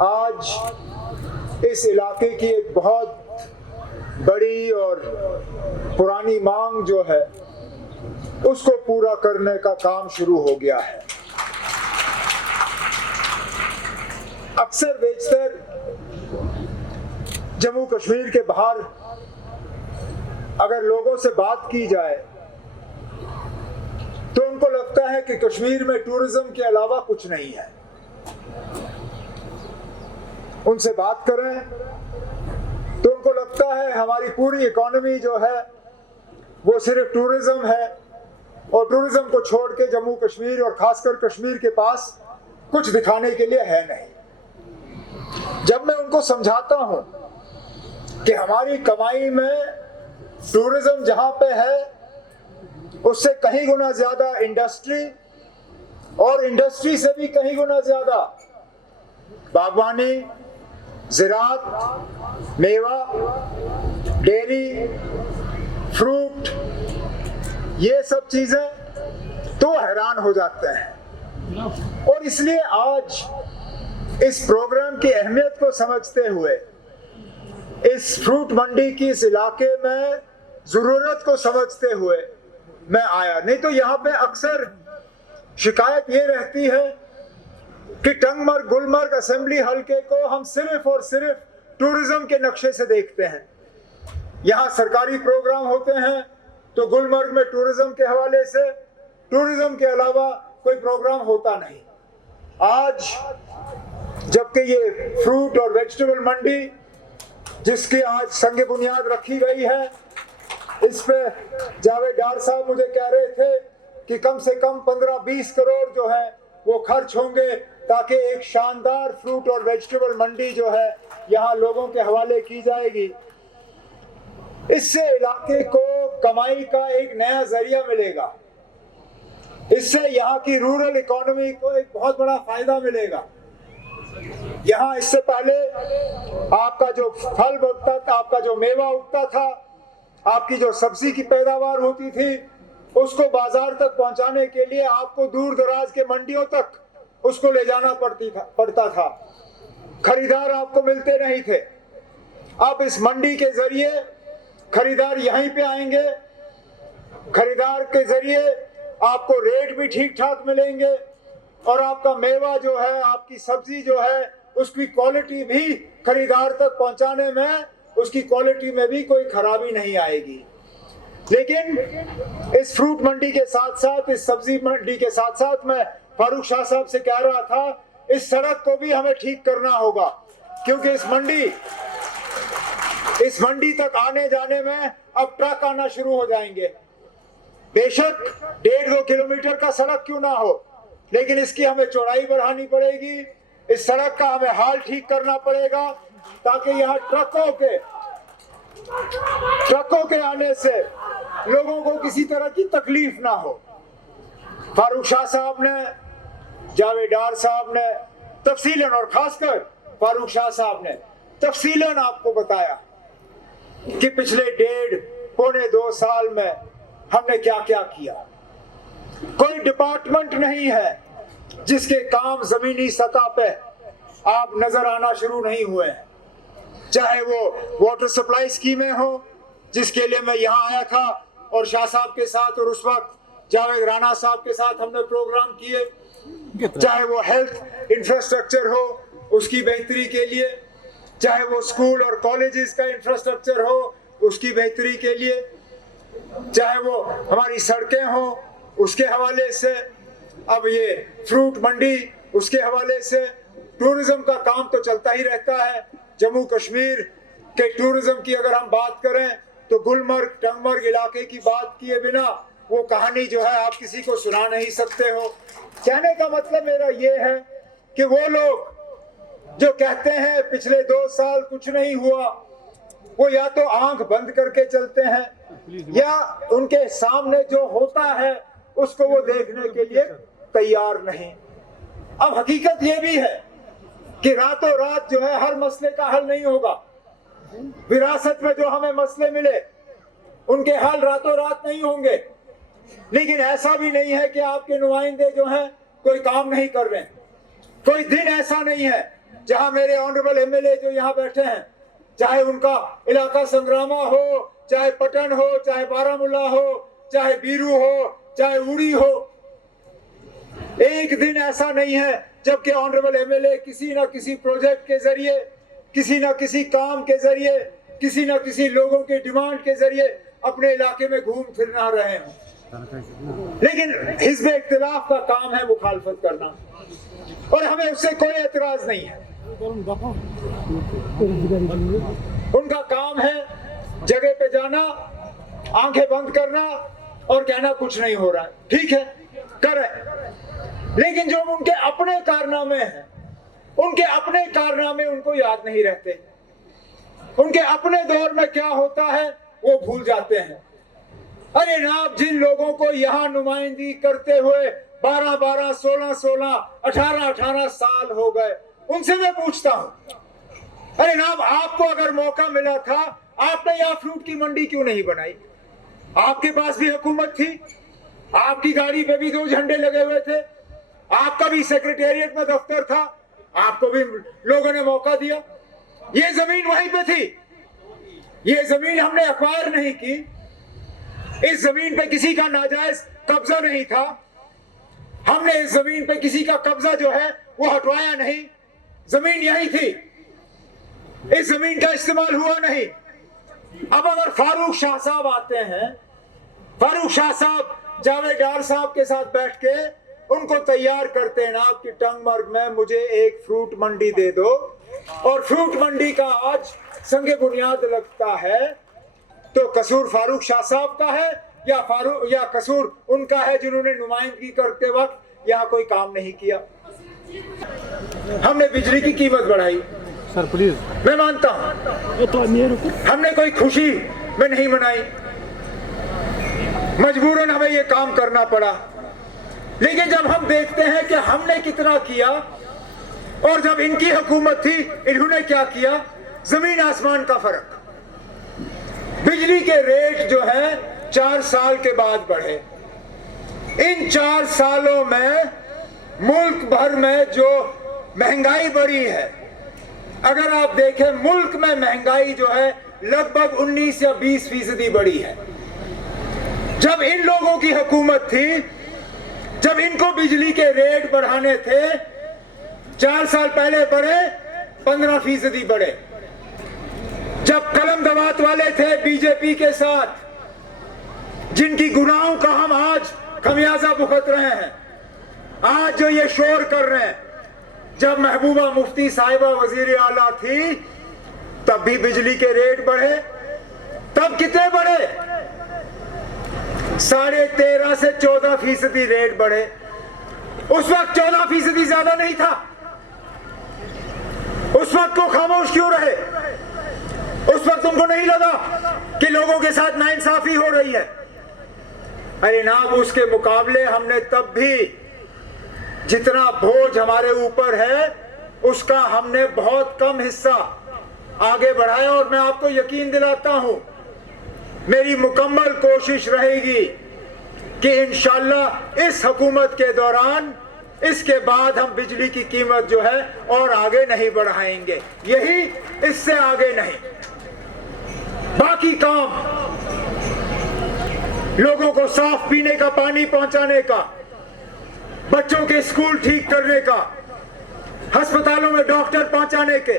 आज इस इलाके की एक बहुत बड़ी और पुरानी मांग जो है उसको पूरा करने का काम शुरू हो गया है। अक्सर बेशतर जम्मू कश्मीर के बाहर अगर लोगों से बात की जाए तो उनको लगता है कि कश्मीर में टूरिज्म के अलावा कुछ नहीं है। उनसे बात करें तो उनको लगता है हमारी पूरी इकोनॉमी जो है वो सिर्फ टूरिज्म है और टूरिज्म को छोड़ के जम्मू कश्मीर और खासकर कश्मीर के पास कुछ दिखाने के लिए है नहीं। जब मैं उनको समझाता हूं कि हमारी कमाई में टूरिज्म जहां पे है उससे कहीं गुना ज्यादा इंडस्ट्री और इंडस्ट्री से भी कहीं गुना ज्यादा बागवानी, ज़राअत, मेवा, डेयरी, फ्रूट, ये सब चीजें तो हैरान हो जाते हैं। और इसलिए आज इस प्रोग्राम की अहमियत को समझते हुए इस फ्रूट मंडी की इस इलाके में जरूरत को समझते हुए मैं आया। नहीं तो यहाँ पे अक्सर शिकायत ये रहती है कि टंगमर्ग गुलमर्ग असेंबली हलके को हम सिर्फ और सिर्फ टूरिज्म के नक्शे से देखते हैं। यहाँ सरकारी प्रोग्राम होते हैं तो गुलमर्ग में टूरिज्म के हवाले से टूरिज्म के अलावा कोई प्रोग्राम होता नहीं। आज जबकि ये फ्रूट और वेजिटेबल मंडी जिसकी आज संग बुनियाद रखी गई है, इस पे जावेद डार साहब मुझे कह रहे थे कि कम से कम 15-20 करोड़ जो है वो खर्च होंगे ताकि एक शानदार फ्रूट और वेजिटेबल मंडी जो है यहाँ लोगों के हवाले की जाएगी। इससे इलाके को कमाई का एक नया जरिया मिलेगा, इससे यहाँ की रूरल इकोनॉमी को एक बहुत बड़ा फायदा मिलेगा। यहाँ इससे पहले आपका जो फल उगता था, आपका जो मेवा उगता था, आपकी जो सब्जी की पैदावार होती थी, उसको बाजार तक पहुंचाने के लिए आपको दूर दराज के मंडियों तक उसको ले जाना पड़ता था। खरीदार आपको मिलते नहीं थे। अब इस मंडी के जरिए खरीदार यहीं पे आएंगे, खरीदार के जरिए आपको रेट भी ठीक ठाक मिलेंगे और आपका मेवा जो है, आपकी सब्जी जो है, उसकी क्वालिटी भी खरीदार तक पहुंचाने में, उसकी क्वालिटी में भी कोई खराबी नहीं आएगी। लेकिन इस फ्रूट मंडी के साथ साथ, इस सब्जी मंडी के साथ साथ मैं फारूक शाह साहब से कह रहा था इस सड़क को भी हमें ठीक करना होगा, क्योंकि इस मंडी तक आने जाने में अब ट्रक आना शुरू हो जाएंगे। बेशक 1.5-2 किलोमीटर का सड़क क्यों ना हो, लेकिन इसकी हमें चौड़ाई बढ़ानी पड़ेगी। इस सड़क का हमें हाल ठीक करना पड़ेगा ताकि यहाँ ट्रकों के आने से लोगों को किसी तरह की तकलीफ ना हो। फारूक शाह साहब ने, जावेद डार साहब ने तफसीलन, और खासकर फारूक शाह साहब ने तफसीलन आपको बताया कि पिछले 1.5-2 साल में हमने क्या क्या किया। कोई डिपार्टमेंट नहीं है जिसके काम जमीनी सतह पे आप नजर आना शुरू नहीं हुए हैं। चाहे वो वाटर सप्लाई स्कीमें हो, जिसके लिए मैं यहाँ आया था और शाह साहब के साथ और उस वक्त जावेद राणा साहब के साथ हमने प्रोग्राम किए, चाहे वो हेल्थ इंफ्रास्ट्रक्चर हो उसकी बेहतरी के लिए, चाहे वो स्कूल और कॉलेजेस का इंफ्रास्ट्रक्चर हो उसकी बेहतरी के लिए, चाहे वो हमारी सड़कें हो उसके हवाले से, अब ये फ्रूट मंडी उसके हवाले से। टूरिज्म का काम तो चलता ही रहता है। जम्मू कश्मीर के टूरिज्म की अगर हम बात करें तो गुलमर्ग टंगमर्ग इलाके की बात किए बिना वो कहानी जो है आप किसी को सुना नहीं सकते हो। कहने का मतलब मेरा ये है कि वो लोग जो कहते हैं पिछले 2 साल कुछ नहीं हुआ, वो या तो आंख बंद करके चलते हैं या उनके सामने जो होता है उसको वो देखने के लिए तैयार नहीं। अब हकीकत ये भी है कि रातों रात जो है हर मसले का हल नहीं होगा। विरासत में जो हमें मसले मिले उनके हल रातों रात नहीं होंगे, लेकिन ऐसा भी नहीं है कि आपके नुमाइंदे जो हैं कोई काम नहीं कर रहे। कोई दिन ऐसा नहीं है जहां मेरे ऑनरेबल एमएलए जो यहाँ बैठे हैं, चाहे उनका इलाका संग्रामा हो, चाहे पटन हो, चाहे बारामूला हो, चाहे बीरू हो, चाहे उड़ी हो, एक दिन ऐसा नहीं है जबकि ऑनरेबल एमएलए किसी ना किसी प्रोजेक्ट के जरिए, किसी ना किसी काम के जरिए, किसी ना किसी लोगों के डिमांड के जरिए अपने इलाके में घूम फिर ना रहे हों। लेकिन हिज़्ब इख्तिलाफ का काम है मुखालफत करना, और हमें उससे कोई एतराज नहीं है। उनका काम है जगह पे जाना, आंखें बंद करना और कहना कुछ नहीं हो रहा है, ठीक है, करें। लेकिन जो उनके अपने कारनामे हैं, उनके अपने कारनामे उनको याद नहीं रहते, उनके अपने दौर में क्या होता है वो भूल जाते हैं। अरे जनाब, जिन लोगों को यहाँ नुमाइंदगी करते हुए 12-12, 16-16, 18-18 साल हो गए, उनसे मैं पूछता हूँ, अरे जनाब, आपको अगर मौका मिला था, आपने यहाँ फ्रूट की मंडी क्यों नहीं बनाई? आपके पास भी हुकूमत थी, आपकी गाड़ी पे भी 2 झंडे लगे हुए थे, आपका भी सेक्रेटेरिएट में दफ्तर था, आपको भी लोगों ने मौका दिया। ये जमीन वहीं पे थी, ये जमीन हमने अक्वायर नहीं की, इस जमीन पे किसी का नाजायज कब्जा नहीं था, हमने इस जमीन पे किसी का कब्जा जो है वो हटवाया नहीं, जमीन यही थी, इस जमीन का इस्तेमाल हुआ नहीं। अब अगर फारूक शाह साहब आते हैं, फारूक शाह साहब जावेद डार साहब के साथ बैठ के उनको तैयार करते हैं ना कि टंगमर्ग में मुझे एक फ्रूट मंडी दे दो, और फ्रूट मंडी का आज संगे बुनियाद लगता है, तो कसूर फारूक शाह साहब का है या कसूर उनका है जिन्होंने नुमाइंदगी करते वक्त यहाँ कोई काम नहीं किया? हमने बिजली की कीमत बढ़ाई, सर प्लीज, मैं मानता हूँ हमने कोई खुशी में नहीं मनाई, मजबूरन हमें ये काम करना पड़ा। लेकिन जब हम देखते हैं कि हमने कितना किया और जब इनकी हुकूमत थी इन्होंने क्या किया, जमीन आसमान का फर्क। बिजली के रेट जो है 4 साल के बाद बढ़े। इन 4 सालों में मुल्क भर में जो महंगाई बढ़ी है, अगर आप देखें मुल्क में महंगाई जो है लगभग 19 या 20% बढ़ी है। जब इन लोगों की हुकूमत थी, जब इनको बिजली के रेट बढ़ाने थे, 4 साल पहले बढ़े 15% बढ़े। जब कलम दवात वाले थे बीजेपी के साथ, जिनकी गुनाहों का हम आज खमियाजा भुगत रहे हैं, आज जो ये शोर कर रहे हैं, जब महबूबा मुफ्ती साहिबा वजीर आला थी तब भी बिजली के रेट बढ़े। तब कितने बढ़े? 13.5 से 14% रेट बढ़े। उस वक्त 14% ज्यादा नहीं था, उस वक्त को खामोश क्यों रहे? उस वक्त तुमको नहीं लगा कि लोगों के साथ नाइंसाफी हो रही है? अरे ना, उसके मुकाबले हमने तब भी जितना बोझ हमारे ऊपर है उसका हमने बहुत कम हिस्सा आगे बढ़ाया। और मैं आपको यकीन दिलाता हूं, मेरी मुकम्मल कोशिश रहेगी कि इंशाअल्लाह इस हुकूमत के दौरान, इसके बाद हम बिजली की कीमत जो है और आगे नहीं बढ़ाएंगे, यही, इससे आगे नहीं। बाकी काम, लोगों को साफ पीने का पानी पहुंचाने का, बच्चों के स्कूल ठीक करने का, अस्पतालों में डॉक्टर पहुंचाने के,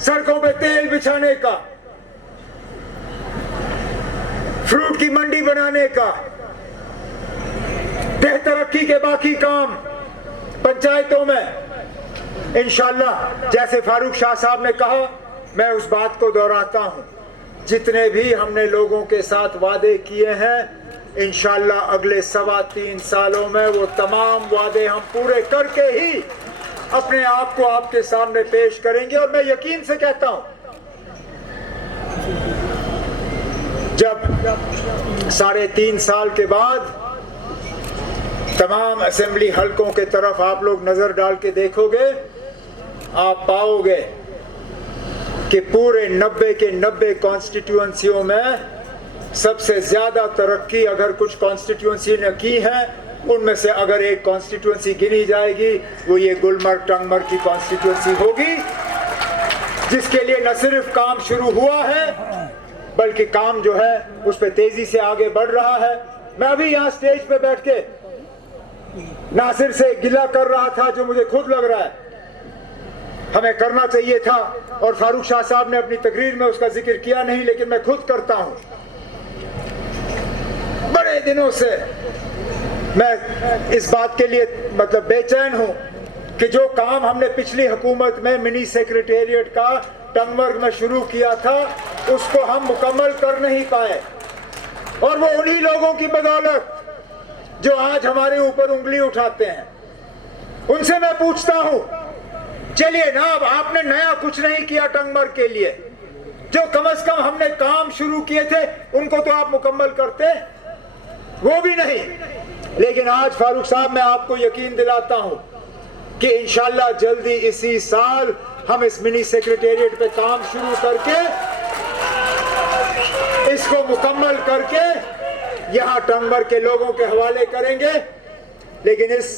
सड़कों पे तेल बिछाने का, फ्रूट की मंडी बनाने का, तरक्की के बाकी काम पंचायतों में इंशाअल्लाह, जैसे फारूक शाह साहब ने कहा, मैं उस बात को दोहराता हूं, जितने भी हमने लोगों के साथ वादे किए हैं इंशाअल्लाह अगले 3.25 सालों में वो तमाम वादे हम पूरे करके ही अपने आप को आपके सामने पेश करेंगे। और मैं यकीन से कहता हूं, जब 3.5 साल के बाद तमाम असेंबली हलकों के तरफ आप लोग नजर डाल के देखोगे, आप पाओगे कि पूरे 90 के 90 कॉन्स्टिट्यूएंसियों में सबसे ज्यादा तरक्की अगर कुछ कॉन्स्टिट्यूएंसी ने की है उनमें से अगर एक कॉन्स्टिट्यूंसी गिनी जाएगी वो ये गुलमर्ग टंगमर्ग की कॉन्स्टिट्यूंसी होगी, जिसके लिए न सिर्फ काम शुरू हुआ है बल्कि काम जो है उस पर तेजी से आगे बढ़ रहा है। मैं अभी यहाँ स्टेज पे बैठ के नासिर से गिला कर रहा था, जो मुझे खुद लग रहा है हमें करना चाहिए था, और फारूक शाह साहब ने अपनी तकरीर में उसका जिक्र किया नहीं, लेकिन मैं खुद करता हूं। बड़े दिनों से मैं इस बात के लिए मतलब बेचैन हूं कि जो काम हमने पिछली हुकूमत में मिनी सेक्रेटेरिएट का टंगमर्ग में शुरू किया था उसको हम मुकम्मल कर नहीं पाए, और वो उन्हीं लोगों की बदौलत जो आज हमारे ऊपर उंगली उठाते हैं। उनसे मैं पूछता हूं, चलिए ना, अब आपने नया कुछ नहीं किया टंगमर्ग के लिए, जो कम से कम हमने काम शुरू किए थे उनको तो आप मुकम्मल करते, वो भी नहीं। लेकिन आज फारूक साहब मैं आपको यकीन दिलाता हूं कि इंशाल्लाह जल्दी इसी साल हम इस मिनी सेक्रेटेरिएट पे काम शुरू करके इसको मुकम्मल करके यहां टंगमर्ग के लोगों के हवाले करेंगे। लेकिन इस